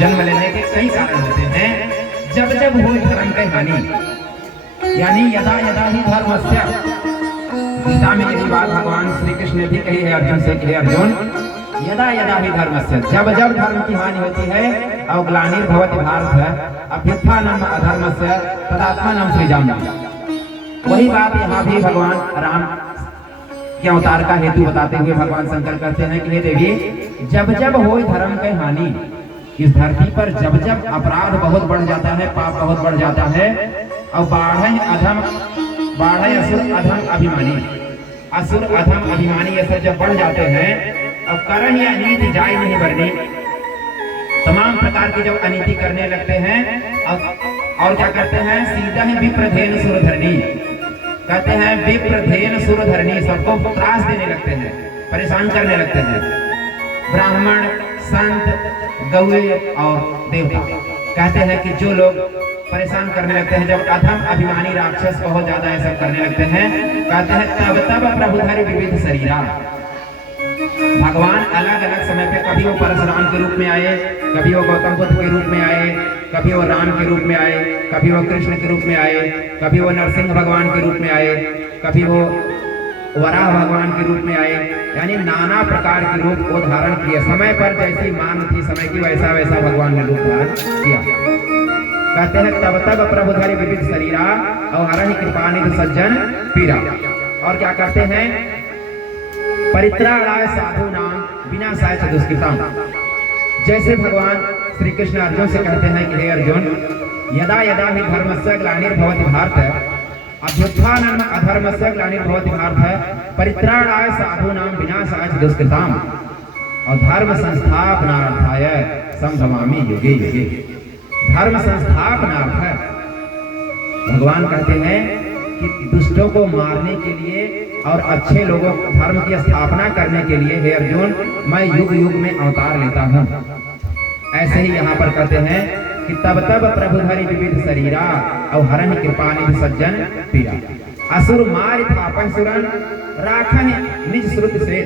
जन्म लेने के कई कारण होते हैं। जब जब हो धर्म की हानि, यानी यदा यदा ही धर्मस्य, गीता में यही बात भगवान श्री कृष्ण ने भी कही है अर्जुन से कि अर्जुन यदा यदा ही धर्मस्य, जब जब धर्म की हानि होती है, और ग्लानिर्भवति भारत अभ्युत्थानम् अधर्मस्य तदात्मानं सृजाम्यहम्। वही बात यहाँ भी भगवान राम के अवतार का हेतु बताते हुए भगवान शंकर कहते हैं कि हे देवी, जब जब हो धर्म की हानि, इस धरती पर जब जब अपराध बहुत बढ़ जाता है, पाप बहुत बढ़ जाता है, और बाढ़ असुर अधम अभिमानी, असुर अधम अभिमानी ये सब जब बढ़ जाते हैं, अब करण या नीति जाय नहीं बरनी, तमाम प्रकार की जब अनीति करने लगते हैं, और क्या करते हैं, सीधा ही विप्रधेन सुरधरनी, कहते हैं विप्रधेन सुरधरनी, सबको त्रास देने लगते हैं, परेशान करने लगते हैं। ब्राह्मण, संत, गौए और देवता कहते हैं कि जो लोग परेशान करने लगते हैं, जब अधम अभिमानी राक्षस बहुत ज्यादा ऐसा करने लगते हैं, कहते हैं तब तब प्रभुधरि विविध शरीरा। भगवान अलग अलग समय पे, कभी वो परशुराम के रूप में आए, कभी वो गौतम बुद्ध के रूप में आए, कभी वो राम के रूप में आए, कभी वो कृष्ण के रूप में आए, कभी वो नरसिंह भगवान के रूप में आए, कभी वो वराह भगवान के रूप में आए, यानी नाना प्रकार के रूप को धारण किए। समय पर जैसी मान थी समय की, वैसा वैसा भगवान ने रूप धारण किया। कहते हैं तब तब प्रभुधरि विविध शरीरा और हरहि कृपानिधि सज्जन पीरा। और क्या करते हैं, परित्राणाय साधु नाम विनाशाय च दुष्कृताम। जैसे भगवान श्री कृष्ण अर्जुन से कहते हैं कि हे अर्जुन, यदा यदा ही धर्मस्य ग्लानिर्भवति भारत अभ्युत्थानम् अधर्मस्य ग्लानिर्भवति भारत परित्राणाय साधूनां विनाशाय च दुष्कृताम् और धर्म संस्थापनार्थाय संभवामि युगे युगे। धर्म संस्थापनार्थ भगवान कहते हैं कि दुष्टों को मारने के लिए और अच्छे लोगों को धर्म की स्थापना करने के लिए हे अर्जुन, मैं युग युग में अवतार लेता हूँ। ऐसे ही यहाँ पर कहते हैं कि तब तब प्रभुधरि विविध शरीरा और हरहि कृपानिधि सज्जन पीरा। असुर मारि थापहि सुरन राखहि निज श्रुत से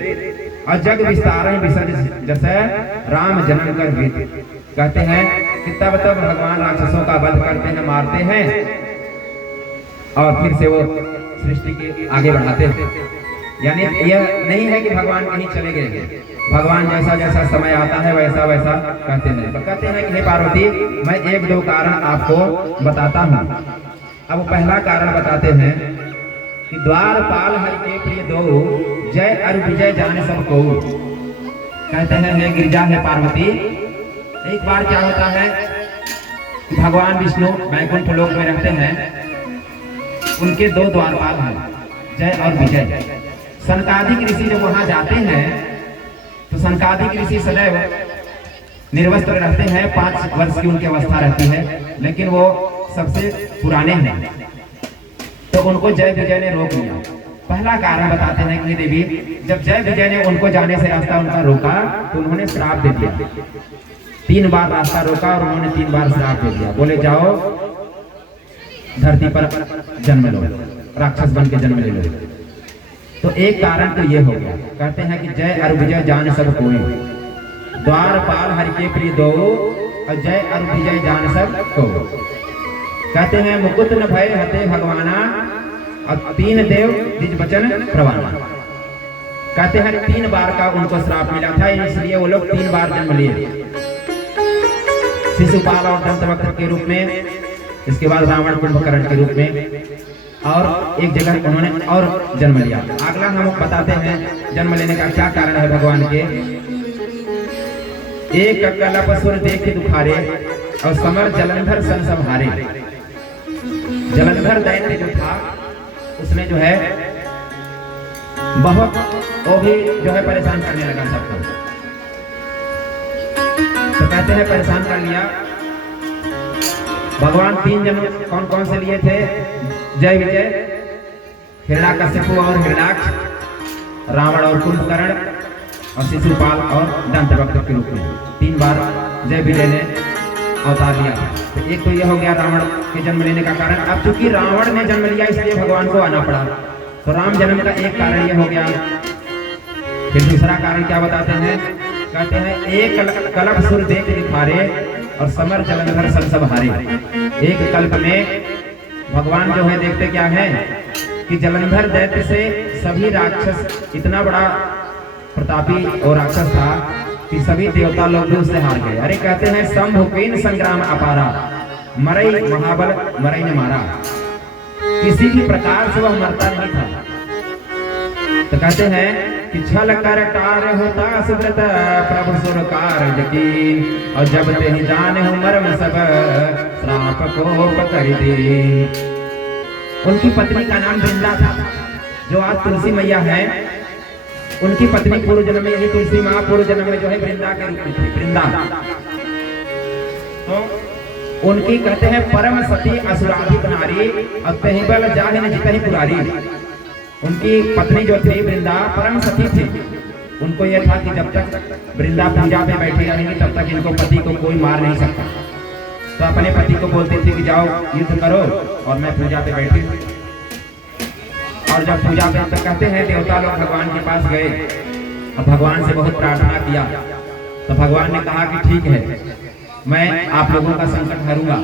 और जग विस्तारहि विसर्ज जैसे राम जन्म कर विद। कहते हैं कि तब तब भगवान राक्षसों का वध करते हैं, मारते हैं और फिर से वो सृष्टि के आगे बढ़ाते हैं। यानी यह नहीं है कि भगवान कहीं चले गए, भगवान जैसा जैसा समय आता है वैसा वैसा कहते हैं कि हे पार्वती, मैं एक दो कारण आपको बताता हूँ। अब पहला कारण बताते हैं कि द्वारपाल हरि के प्रिय दो, जय अरु विजय जाने सब को। कहते हैं हे गिरिजा, हे पार्वती, एक बार क्या होता है कि भगवान विष्णु वैकुंठ लोक में रहते हैं, उनके दो द्वारपाल हैं, जय और विजय। सनकादिक ऋषि जब वहां जाते हैं तो सनकादिक ऋषि सदैव निर्वस्त्र रहते हैं, 5 वर्ष की उनकी अवस्था रहती है, लेकिन वो सबसे पुराने हैं, तो उनको जय विजय ने रोक लिया। पहला कारण बताते हैं कि देवी, जब जय विजय ने उनको जाने से रास्ता उनका रोका तो उन्होंने श्राप दे दिया। 3 बार रास्ता रोका और उन्होंने 3 बार श्राप दे दिया। बोले जाओ धरती पर जन्म लो, राक्षस बन के जन्म ले लो। तो एक कारण तो ये हो गया। कहते हैं कि जय अरु विजय जान सब कोई, द्वारपाल हरि के प्रिय दो, और जय अरु विजय जान सब को। कहते हैं मुकुट न भय हते भगवाना, और तीन देव निज वचन प्रवाना। कहते हैं 3 बार का उनको श्राप मिला था, इसलिए वो लोग 3 बार जन्म लिए, शिशुपाल और दंतवक्र के रूप में, इसके बाद रावण कुंभकर्ण के रूप में, और एक जगह उन्होंने और जन्म लिया। अगला हम बताते हैं जन्म लेने का क्या कारण है भगवान के। एक कलप सुर देख दुखारे, और समर जलंधर सन संहारे। जलंधर दैत्य जो था उसने जो है बहुत, वो भी जो है परेशान करने लगा सबको। तो कहते हैं परेशान कर लिया। भगवान 3 जन्म कौन कौन से लिए थे? जय विजय, हिरण्याकशिपु और हिरण्याक्ष, रावण और कुंभकर्ण, और शिशुपाल और दंतवक्र के रूप में 3 बार जय विजय ने अवतार लिया। तो एक तो यह हो गया रावण के जन्म लेने का कारण। अब चूंकि रावण ने जन्म लिया इसलिए भगवान को आना पड़ा, तो राम जन्म का एक कारण यह हो गया। फिर दूसरा कारण क्या बताते हैं? कहते हैं एक कल्प सुर देख दिखारे, और समर जलंधर सन सब हारे। एक कल्प में भगवान जो है देखते क्या है कि जलंधर दैत्य से सभी राक्षस, इतना बड़ा प्रतापी और राक्षस था कि सभी देवता लोग भी उससे हार गए। अरे कहते हैं शंभुकीन संग्राम अपारा, मरई महाबल मरई ने मारा। किसी भी प्रकार से वह मरता नहीं था। तो कहते हैं कि छल कर टार होता सुब्रत प्रभु सुर कार्य की, और जब ते जाने हो मर्म सब श्राप को पकड़ दी। उनकी पत्नी का नाम वृंदा था, जो आज तुलसी मैया है। उनकी पत्नी पूर्व जन्म में यही तुलसी माँ पूर्व जन्म में जो है वृंदा के रूप में थी, वृंदा। तो उनकी कहते हैं परम सती असुराधिक नारी, और तहि बल जाहि जितहि पुरारी। उनकी पत्नी जो थी वृंदा परम सती थी। उनको यह था कि जब तक वृंदा पूजा पे बैठी रहेंगी तब तक इनको पति को कोई मार नहीं सकता। तो अपने पति को बोलती थी कि जाओ युद्ध करो और मैं पूजा पे बैठी। और जब पूजा पे तो कहते हैं देवता लोग भगवान के पास गए और भगवान से बहुत प्रार्थना किया। तो भगवान ने कहा कि ठीक है, मैं आप लोगों का संकट हरूंगा।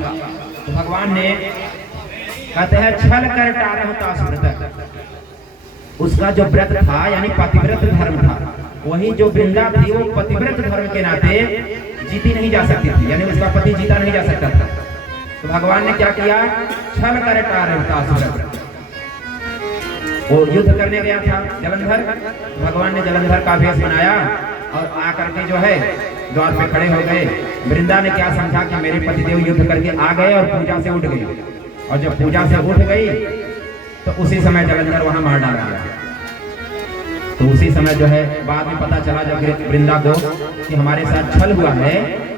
तो भगवान ने कहते हैं छल कर टारे होता सुब्रत, उसका जो व्रत था यानी पतिव्रत धर्म था, वही जो वृंदा थी वो पतिव्रत धर्म के नाते जीती नहीं जा सकती थी, यानी उसका पति जीता नहीं जा सकता था। तो भगवान ने क्या किया? छल कर टारे होता सुब्रत। वो युद्ध करने गया था जलंधर, भगवान ने जलंधर का भेष बनाया और आकर के जो है द्वार पे खड़े हो गए। वृंदा ने क्या समझा कि मेरे पतिदेव युद्ध करके आ गए और पूजा से उठ गई, और जब पूजा से उठ गई तो उसी समय जलंधर वहां मार डाला गया। तो उसी समय जो है बाद में पता चला जब वृंदा को कि हमारे साथ छल हुआ है,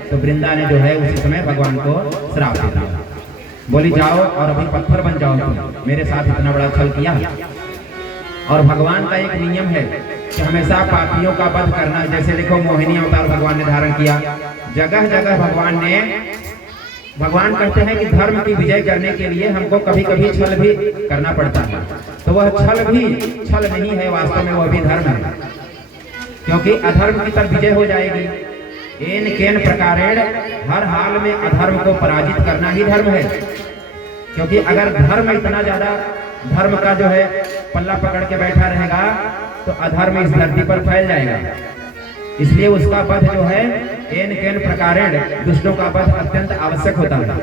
तो वृंदा ने जो है उसी समय भगवान को श्राप दे दिया। बोली जाओ और अभी पत्थर बन जाओ, तुम मेरे साथ इतना बड़ा छल किया। और भगवान का एक नियम है कि हमेशा पापियों का वध करना। जैसे देखो मोहिनी अवतार भगवान ने धारण किया, जगह जगह भगवान कहते हैं कि धर्म की विजय करने के लिए हमको कभी कभी छल भी करना पड़ता है। तो वह छल भी छल नहीं है, वास्तव में वह भी धर्म है, क्योंकि अधर्म की तरफ विजय हो जाएगी। एन केन प्रकारेण, हर हाल में अधर्म को पराजित करना ही धर्म है। क्योंकि अगर धर्म इतना ज्यादा धर्म का जो है पल्ला पकड़ के बैठा रहेगा तो अधर्म इस धरती पर फैल जाएगा। इसलिए उसका वध जो है एन केन प्रकारेण, दुष्टों का वध अत्यंत आवश्यक होता है।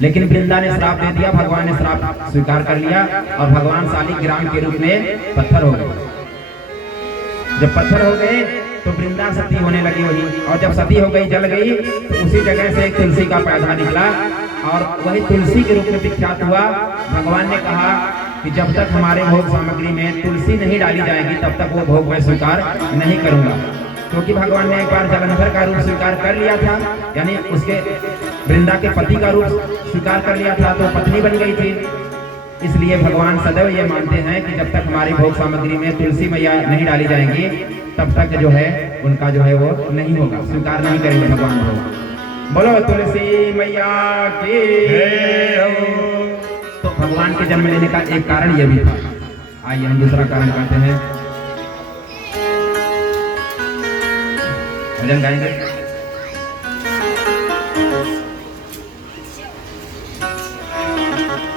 लेकिन वृंदा ने श्राप दे दिया, भगवान ने श्राप स्वीकार कर लिया और भगवान शालिग्राम के रूप में पत्थर हो गए। जब पत्थर हो गए तो वृंदा सती होने लगी वही, और जब सती हो गई, जल गई, तो उसी जगह से एक तुलसी का पौधा निकला और वही तुलसी के रूप में विख्यात हुआ। भगवान ने कहा कि जब तक हमारे भोग सामग्री में तुलसी नहीं डाली जाएगी तब तक वो भोग मैं स्वीकार नहीं करूंगा। क्योंकि भगवान ने एक बार जलंधर का रूप स्वीकार कर लिया था, यानी उसके वृंदा के पति का रूप स्वीकार कर लिया था, तो पत्नी बन गई थी। इसलिए भगवान सदैव ये मानते हैं कि जब तक हमारी भोग सामग्री में तुलसी मैया नहीं डाली जाएंगी तब तक जो है उनका जो है वो नहीं होगा, स्वीकार नहीं करेंगे भगवान को। बोलो तुलसी मैया की। तो भगवान के जन्म लेने का एक कारण ये भी था। आइए हम दूसरा कारण गाते हैं, भजन गाएंगे।